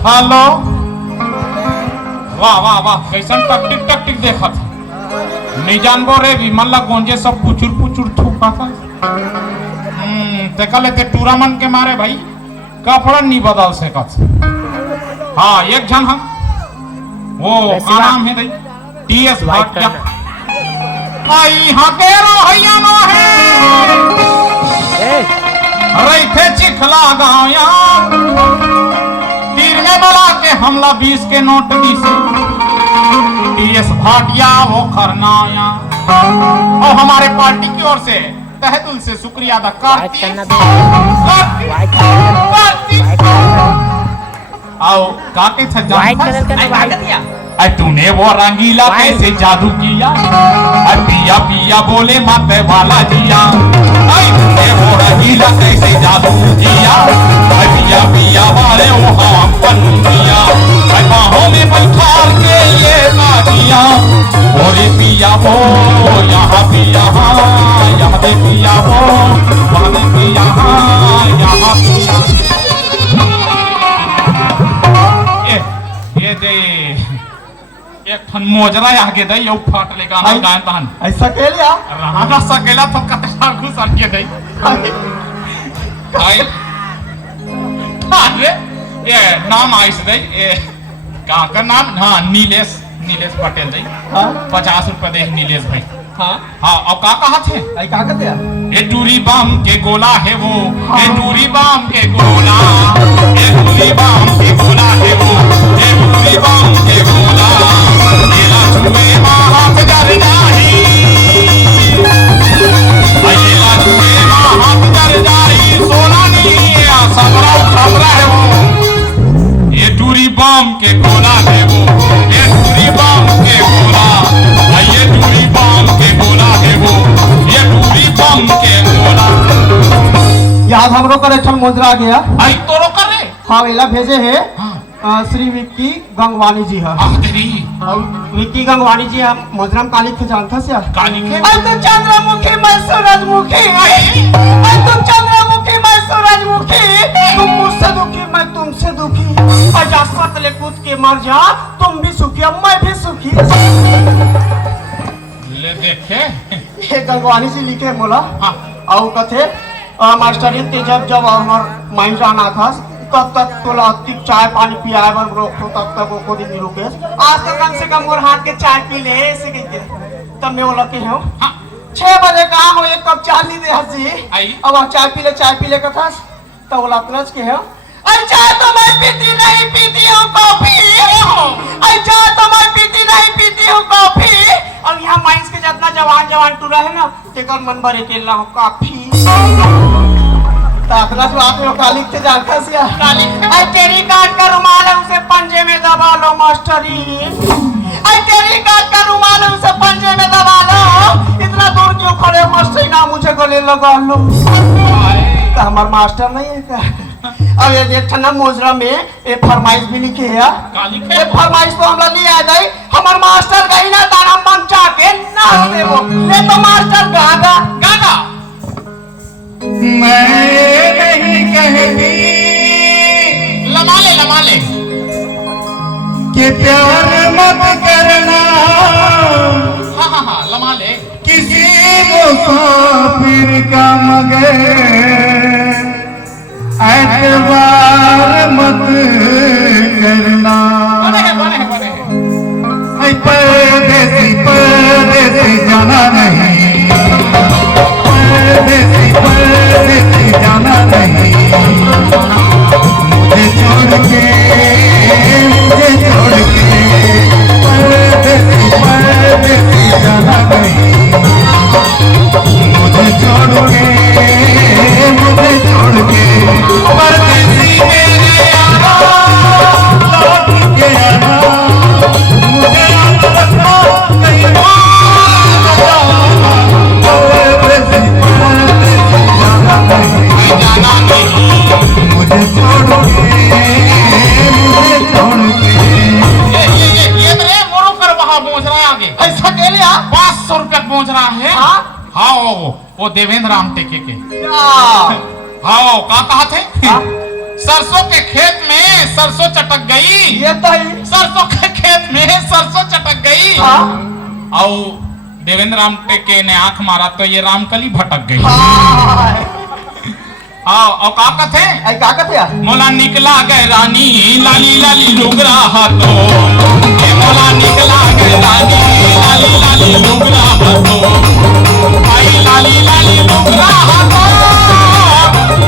Hello. वाह वाह वाह, कैसन टक टिक देखा था। नहीं जानबो रे विमल ला गोंजे सब पुचुर थूका था। देखा लेते टूरामन के मारे भाई कपड़ा नहीं बदल सका। हाँ एक जन हम वो का नाम है भाई टीएस भाटिया। यहाँ के रोहिया नो है अरे थे चिखला गाँव तीर में बला के हमला 20 के नोट दी से टीएस भाटिया वो खरनाया और हमारे पार्टी की ओर से तहे दिल से शुक्रिया अदा करती आओ काके था जानता तूने वो रंगीला कैसे जादू किया पिया पिया बोले माते वाला जिया तूने वो रंगीला कैसे जादू किया पिया पिया वाले वो हम पन किया बाहों में बैठार के ये ना दिया बोले पिया वो यहाँ पिया यहाँ दे पिया वो वहाँ दे पिया यहाँ पिया ये दे एक ठन मोजरा आगे दे यौ फाट ले गाना गायन तहन ऐसा के लिया रहा सकेला तो कतरा घुस के दे आई अरे ये नाम आइस दे ये का नाम हाँ नीलेश पटेल दे 50 रुपए दे नीलेश भाई। हाँ हाँ और का कहा थे आई का कहते हैं ये टूरी बम के गोला है वो ये टूरी बम के गोला ये टूरी बम के गोला है वो ये टूरी बम के गोला मेरा छुए हाथ जर जाही मेरा छुए हाथ जर जाही सोना नहीं है सबरा है वो ये टूरी बम के गोला है वो ये टूरी बम के गोला ये टूरी बम के गोला है वो ये टूरी बम के गोला याद हमरो करे छन मोजरा गया आई तोरो करे हाँ वेला भेजे है श्री विक्की गंगवानी जी है और विक्की गंगवानी जी हम मोजरम काली के जानता से काली के तो चंद्रमुखी मैं सूरजमुखी तो चंद्रमुखी मैं सूरजमुखी तुम मुझसे दुखी मैं तुमसे दुखी और जासपत ले कूद के मर जा तुम भी सुखी अब मैं भी सुखी ले देखे ये गंगवानी जी लिखे मोला हाँ और कथे मास्टरी तेजब जब हमार माइंड जाना था तब तक तोला चाय पानी पियाए बर रोको तब तक वो दिन रुके आज तक कम से कम और हाथ के चाय पी ले ऐसे कहते तब मैं बोला के हूँ 6 बजे कहा हो एक कप चाय ली दे हजी अब चाय पी ले कथा तब बोला तनज के है चाय तो मैं पीती नहीं पीती हूँ कॉफी चाय तो मैं पीती नहीं पीती हूँ कॉफी और यहाँ माइंस के जितना जवान टूरा है ना तेकर मन भरे के ला काफी ताकना जो आप लोग कालिक के जानता से आई तेरी काट का रुमाल है उसे पंजे में दबा लो मास्टरी आई तेरी काट का रुमाल है उसे पंजे में दबा लो इतना दूर क्यों खड़े मास्टरी ना मुझे गले लगा लो तो हमार मास्टर नहीं है क्या अब ये देख ना मोजरा में ये फरमाइश भी लिखी है ये फरमाइश तो हम नहीं आ गई हमार मास्टर गई ना तारा मंचा के नाच दे वो ले तो मास्टर गागा गागा मैं नहीं कहती लमा ले कि प्यार मत करना हाँ लमा ले किसी मुसाफिर का मगर एतबार मत करना बने परदेसी जाना नहीं परदेसी जाना नहीं मुझे छोड़ के परदेसी जाना नहीं मुझे छोड़ के परदेसी मेरे यारा लौट के आना मुझे याद रखना नहीं मुझे छोड़ के ये मेरे मोरो कर वहाँ पहुँच रहा है आगे ऐसा के लिया 500 रुपया पहुँच रहा है हाँ वो देवेंद्र राम टेके के हाँ का कहा थे सरसों के खेत में सरसों चटक गई। ये तो ही। सरसों के खेत में सरसों चटक गई। हाँ और देवेंद्र राम टेके ने आंख मारा तो ये रामकली भटक गई। हाँ और का कथे आई का कहते यार मोला निकला गए रानी लाली लाली लुगरा हाथों। ये मोला निकला गए रानी लाली लाली लुगरा हाथों। आई लाली लाली लुगरा हाथों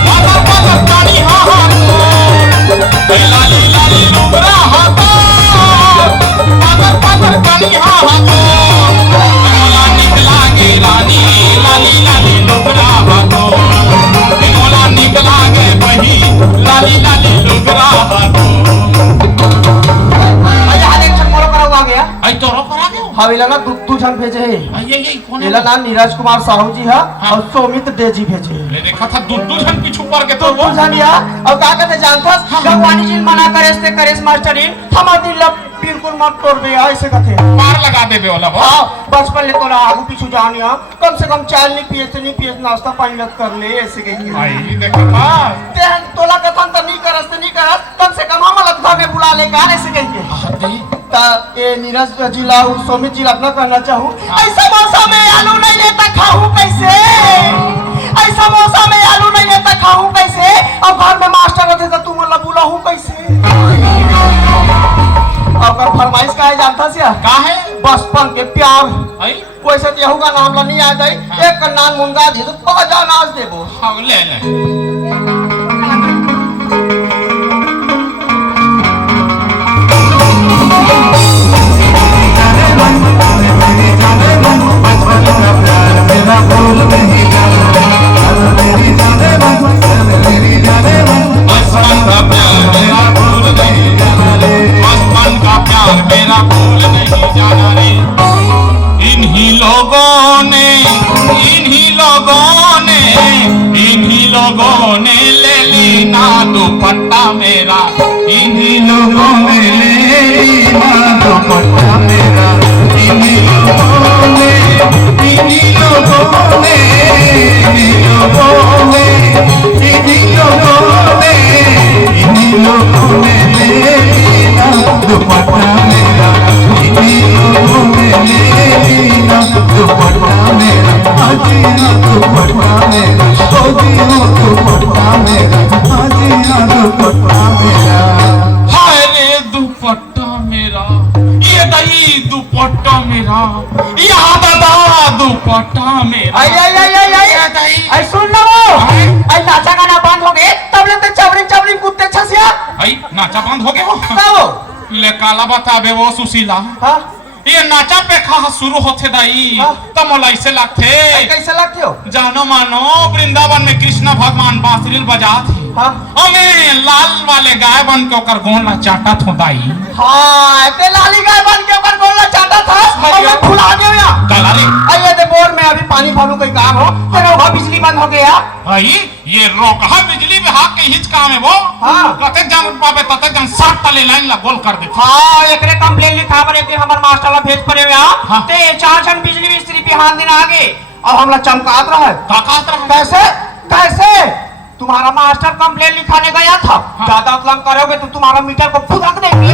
बादल बादल पानी हाथों। आई लाली लाली लुगरा हाथों बादल बादल पानी हाथों। मोला निकला गए रानी लाली लाली लुगरा हाथों। मोला निकला गए वही लाली लाली लुगरा हाथों। आई आने चमोरा करा हुआ गया। आई तो रो करा दो। हवेला ना दू जन भेजे है। आई ये कौन एला है? नाम नीरज कुमार साहू जी है हाँ। और सोमित दे जी भेजे है। ले देखा था दू जन पीछू पड़ के तो तो वो तू जानिया और का कहते जानता भगवानी जी मना करे से करे मास्टर इन हमार दिल बिल्कुल मत तोड़ बे ऐसे कहते पार लगा देबे वाला बा। हाँ बचपन ले तोरा आगू पीछू जानिया कम से कम चाय नहीं पिए नाश्ता पानी लग कर ले ऐसे कही आई देखा था तेहन तोला कथन त नहीं करस कम से कम हम लग में बुला ले का ऐसे कही हाथी ता ये नीरज जिला सोमित जिला अपना कहना चाहूँ ऐसा मौसम में आलू नहीं लेता खाऊं कैसे। ऐसा मौसम में आलू नहीं लेता खाऊं कैसे और घर में मास्टर रहते तो तुम मतलब बुलाऊं कैसे। और फरमाइश का है जानता सिया का है बचपन के प्यार आई वैसे तो यहू का नाम ला नहीं आ जाए एक का नाम मुंगा दे तो बजा नाच देबो। हाँ ले ले बचपन का प्यार मेरा भूल नहीं जाना मेरी जाने मन मेरी जाने मन बचपन का प्यार मेरा भूल नहीं जाना रे। बचपन का प्यार मेरा भूल नहीं जाना रे। इन्हीं लोगों ने ले ली ना दुपट्टा मेरा। इन्हीं लोगों ने ले लीना दुपट्टा मेरा इन्हीं लोगों ने इन्हीं लोगों ने इन्हीं लोगों ने इन्हीं लोगों ने इन्हीं लोगों ने ले लीना दुपट्टा मेरा इन्हीं लोगों ने ले लीना दुपट्टा मेरा आजिया दुपट्टा मेरा ओदिया दुपट्टा मेरा आजिया दुपट्टा मेरा हाय रे दुपट्टा मेरा ये दही दुपट्टा मेरा यहाँ दादा दुपट्टा मेरा। आई आई आई आई आई ये दही आई सुन ना वो हाँ? आई नाचा गाना बंद हो गए तब ले तो चवरी कुत्ते छसिया आई नाचा बंद हो गया वो का वो ले काला बताबे वो सुशीला हां ये नाचा पे खा शुरू होते दाई हाँ। तो मोला ऐसे लगते कैसे लगते हो जानो मानो वृंदावन में कृष्ण भगवान बांसुरी बजा थे हाँ हमें लाल वाले गाय बन के ओकर गोला चाटा थो दाई। हाँ ते लाली गाय बन के ऊपर बोलना चाहता था और मैं भुला गया यार काला रे आइए ते बोर्ड में अभी पानी भरने कोई काम हो तेरा वहाँ बिजली बंद हो गया। भाई ये रोकहा बिजली विभाग के हिच काम है वो हाँ। कते जन पावे तते जन 60 तले लाइन ला गोल कर देते। हाँ एकरे कंप्लेन लिखा बने कि हमार मास्टर ला भेज पड़े हुआ हाँ। ते 4 जन बिजली मिस्त्री बिहान दिन आगे और हमला चमकात रहा है का कहत रहा कैसे कैसे तुम्हारा मास्टर कंप्लेन लिखाने गया था हाँ। ज्यादा उतलम करोगे तो तुम्हारा मीटर को फुदक देंगे।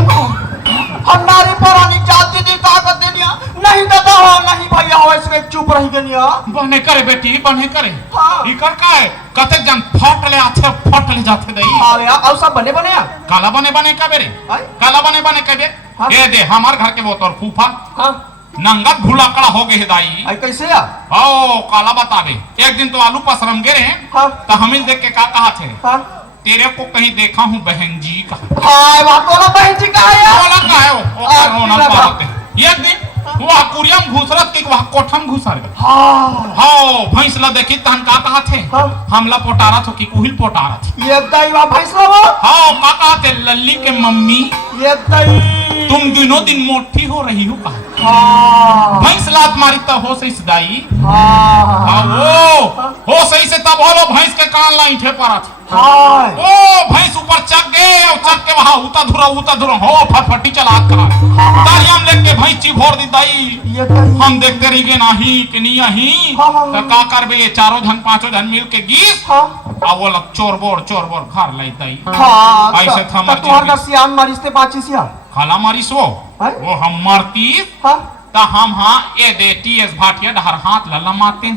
हमारी पौराणिक जाति दी ताकत दे दिया नहीं दादा हो नहीं भैया हो इसमें चुप रही गनिया बने करे बेटी बने करे हाँ। ई कर का है कते जन फट ले आथे फट ले जाते दई। हाँ यार और सब बने बने यार काला बने का बेरे हाँ। काला बने का बे हाँ। ये दे हमार घर के वो तोर फूफा हाँ नंगत भुलाकड़ा हो गए दाई। आई कैसे यार ओ काला बताबे एक दिन तो आलू पसरम गिरे हाँ। तो हमिल देख के का कहा थे हाँ तेरे को कहीं देखा हूँ बहन जी का हाँ वहाँ दोनों बहन जी का है यार बोला का है वो ओकर होना अच्छा। पाते एक दिन वह कुरियम घुसरत के वह कोठम घुसर गए। हाँ हाँ भैंस ला देखी तहन का कहा थे हाँ। हमला पोटारा थो कि कुहिल पोटारा थे। ये दई वहाँ भैंस वो हाँ का कहा थे लल्ली के मम्मी ये दई तुम दिनों दिन मोटी हो रही हो कहा हाँ भैंस लात मारी तो हो सही दाई। हाँ हाँ वो हो सही से तब होलो भैंस के कान ला इंठे पड़ा था हाँ ओ भैंस ऊपर चढ़ गए और चल के वहां उता धुरा हो फटफटी चला का तारियां लेके भैंची भोर दी दाई ये कहीं हम देखते रह गए नाही कि नहीं ही हाँ। तो का करबे चारों जन पांचों जन मिल के गीस हाँ आ वो लग चोर बोर घर लाई दाई हाँ ऐसे तो थमर तुम्हारा जिंदगी। सियान मरिस्ते बाची सिया खाला मारिस वो हैं? वो हम मारती हाँ ता हम हाँ ये दे टीएस भाटिया डहर हाथ लल्ला मारते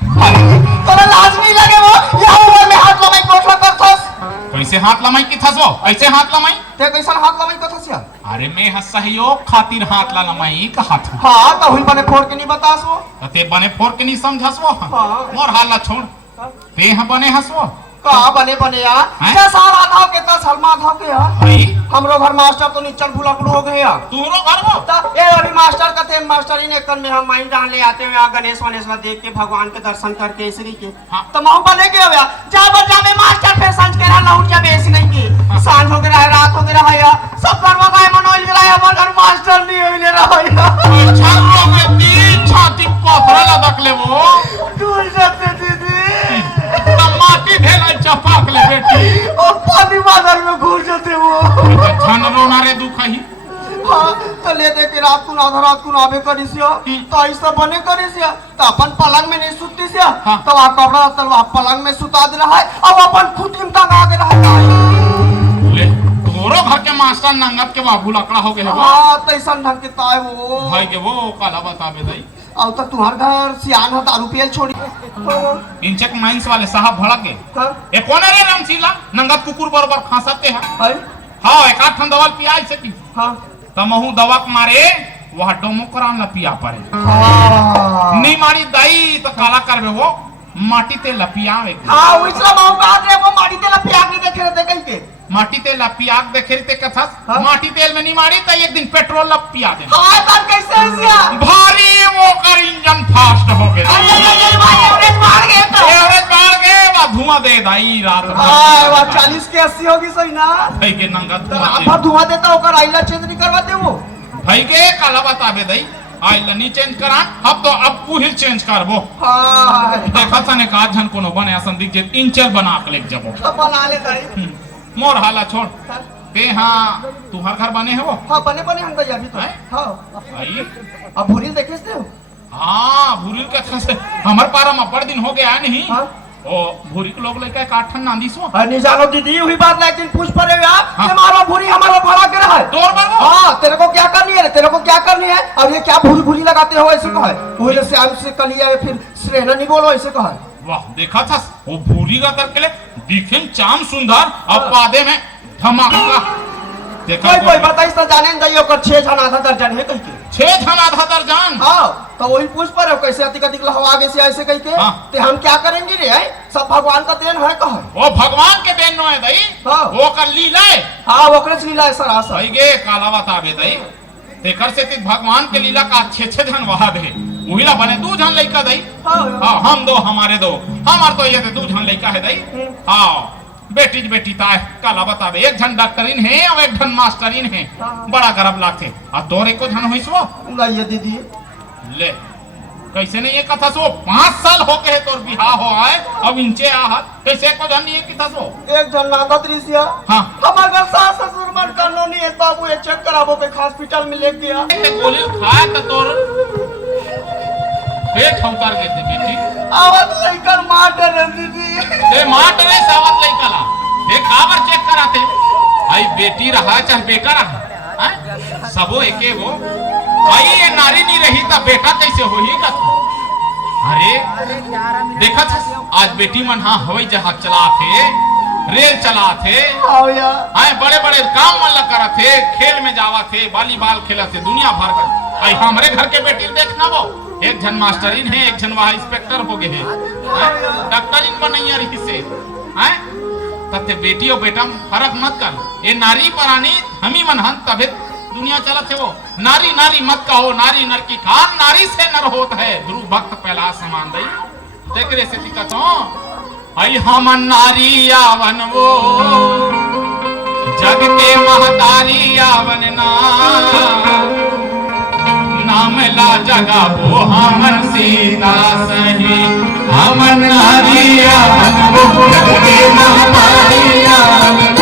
तोरा लाज नहीं लगे वो ये उम्र में हाथ लमाई कोठला करथस कैसे हाथ लमाई की थसो ऐसे हाथ लमाई ते कैसन हाथ लमाई कथस या अरे मैं सहयोग खातिर हाथ ला लमाई का हाथ हाँ तो हुई बने फोड़ के नहीं बतास वो ते बने फोर के नहीं समझस वो हाँ। मोर हाला छोड़ ते हम बने हसवो का बने बने या हैं? 6 साल आधाव के 10 साल माधाव के या भाई हमरो घर मास्टर तो निचल भुलकड़ू हो गए या तूरो घर वो तब ये अभी मास्टर कहते हैं मास्टर इन एकन में हम माइन जान ले आते हैं गणेश वनेश का देख के भगवान के दर्शन करके ऐसे के हाँ। तो महू बने के होया जा बजा में मास्टर फिर सांझ के रहा लौट जाबे ऐसे नहीं की सांझ हो गया रात हो गया या सब करवा का मनोइल गया है हमर घर मास्टर नहीं होइले रहा या छारो में तीन छाती पथरा ला दकले वो टूट जाते दीदी माटी भेल चपाक ले बेटी और पानी बादल में घुस जाते वो धन रोना रे दुखही हाँ तो ले दे के रात को आधा रात को आवे करिसिया तो ऐसा बने करिसिया तो अपन पलंग में नहीं सुतिसिया हाँ। तो वहाँ कपड़ा तलवा पलंग में सुता दे रहा है अब अपन खुद इम्ता आगे रहा है ले तोरो घर के मास्टर नंगत के बाबू लकड़ा हो गए हो हाँ तो ऐसा ढंग के ताए वो भाई के वो काला बताबे दई अब तक तुम्हारे घर सियान है दारू पियल छोड़ी इंचक माइंस वाले साहब भड़क गए हाँ ए कौन रे रामशीला नंगत कुकुर बरोबर खांसते हैं है हाँ एक आठ दवाल पियाई से की हाँ तमहू दवा के मारे वह डोमो करान ला पिया पड़े हाँ नहीं मारी दाई तो काला करबे वो माटी ते लपियावे हाँ उइसला माऊ का रे वो माटी तेला प्याग नहीं देखे रहते कहीं के माटी ते लपियाग देखे ते कथस हाँ? माटी तेल में नहीं मारी तो एक दिन पेट्रोल लपिया दे हाँ बात कैसे है सिया भारी वो कर इंजन फास्ट हो गए अरे भाई एवरेज मार गए तो एवरेज मार गए बा धुआं दे दाई रात में हाँ वो 40 के 80 होगी सही ना भाई के नंगत धुआं अब दे धुआं देता होकर आइला चेंज नहीं करवाते वो भाई के काला बताबे दई आई लनी चेंज करा अब तो अब पुहिल चेंज करबो हाँ देखा था ने का जन कोनो बने असन दिख जे इंचल बना के लेके जबो अब बना ले ताई मोर हाला छोड़ ते हाँ तू हर घर बने है वो हाँ बने बने हम गए अभी तो हैं? हाँ आई अब भूरी देखे से हो हाँ भूरी के खसे हमर पारा में बड़ दिन हो गया नहीं हाँ ओ भूरी के लोग लेके काठन नांदी सो नहीं जानो दीदी हुई बात लेकिन पूछ पड़ेगा हाँ। तुम्हारा भूरी हमारा भाड़ा के रहा है तोर बरगो हाँ तेरे को क्या करनी है तेरे को क्या करनी है अब ये क्या भूरी भूरी लगाते हो ऐसे कहा है वही से आम से कलिया फिर श्रेणा नहीं बोलो ऐसे कहा है वाह देखा था वो भूरी का करके ले दिखे चाम सुंदर अब पादे में धमाका देखा कोई कोई बताइए तो जाने नहीं होकर 6 जन आधा दर्जन है कहीं के 6 जन आधा दर्जन हाँ तो वही पूछ पर कैसे अधिक अधिक लहवा आगे से ऐसे कहीं के हाँ। ते हम क्या करेंगे रे सब भगवान का देन है कहा वो भगवान के देन नो है दई हाँ। वो कर लीला है हाँ वो करे लीला है सरासर भाई गे काला बताबे दई तेकर से ती भगवान के लीला का 6 जन वहा दे उहिला बने 2 जन लइका दई हाँ हाँ हम दो हमारे दो हमार तो ये 2 जन लइका है दई हाँ बेटी ताय काला बताबे एक जन डॉक्टरीन है और एक जन मास्टरीन है बड़ा गर्व लागते और तोरे को जन होइसो नहीं ये दीदी ले कैसे नहीं ये कथा सो 5 साल हो गए तोर बिहार हो आए अब इंचे आहत कैसे को जन नहीं की था सो एक जन नागत रिसिया हाँ हमारे घर सास ससुर मन कानो नहीं है बाबू ये चेक कराबो के हॉस्पिटल में ले गया ते गोली खा त तोर पेट उतार के दे बेटी आवाज लेकर मार डर दीदी ते माट रे सावत लइकला ये काबर चेक कराते भाई बेटी रहा चाहे बेटा रहा हैं सबो एके वो भाई ये नारी नहीं रही ता बेटा कैसे होही का अरे देखा था आज बेटी मन हाँ हवाई जहाज चला थे रेल चला थे आओ यार आए बड़े बड़े काम मन ला करा थे खेल में जावा थे वॉलीबॉल खेला थे दुनिया भर का आई हमारे घर के बेटी देखना वो एक जन मास्टरीन है एक जन वहां इंस्पेक्टर हो गए हैं डॉक्टरीन बनैया रही से हैं तब बेटी और बेटा फर्क मत कर ये नारी प्राणी हम ही मन हन तबे दुनिया चलत है वो नारी नारी मत कहो नारी नर की खान नारी से नर होत है ध्रुव भक्त पहला समान दई देख रे से दिक्कत हो आई हम नारी आवन वो जग के महतारी आवन ना नाम ला जगा वो हमन सीता सही हमन नारी आवन वो जग के महतारी आवन